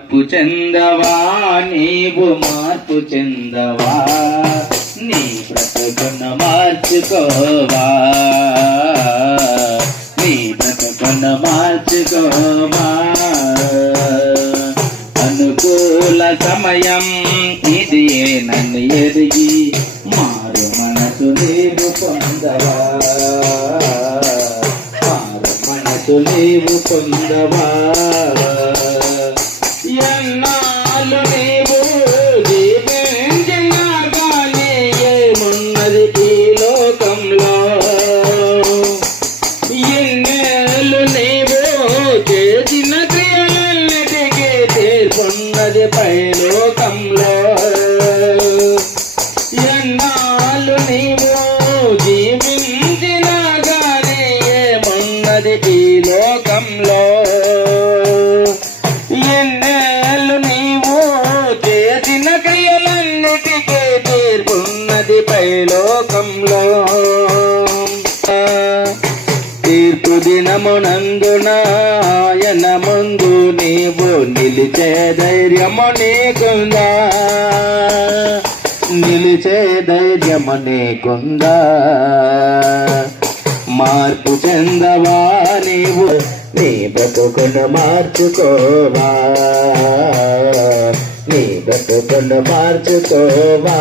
మార్పు చెందవా నీవు మార్పు చెందవా నీ బ్రతుకును మార్చుకోవా నీ బ్రతుకును మార్చుకోవా అనుకూల సమయం ఇది నన్ను ఎరిగి మారు మనసు నీవు పొందవా మారు మనసు నీవు పొందవా ఎన్నాళ్ళు నీవు జీవించినా కానీ ఏమున్నది ఈ లోకంలో ఎన్నేళ్ళు నీవు చేసిన క్రియలన్నిటికీ తీర్పున్నది పైలోకంలో ఎన్నాళ్ళు నీవు జీవించినా కానీ ఏమున్నది ఈ లోకంలో ఎన్నేళ్ళు నీవు చేసిన క్రియలన్నిటికీ తీర్పున్నది పైలోకంలో తీర్పు దినమునందున ఆయన ముందు నీవు నిలిచే ధైర్యము నీకుందా నిలిచే ధైర్యము నీకుందా మార్పు చెందవా నీవు నీ బ్రతుకును మార్చుకోవా నీ బ్రతుకును మార్చుకోవా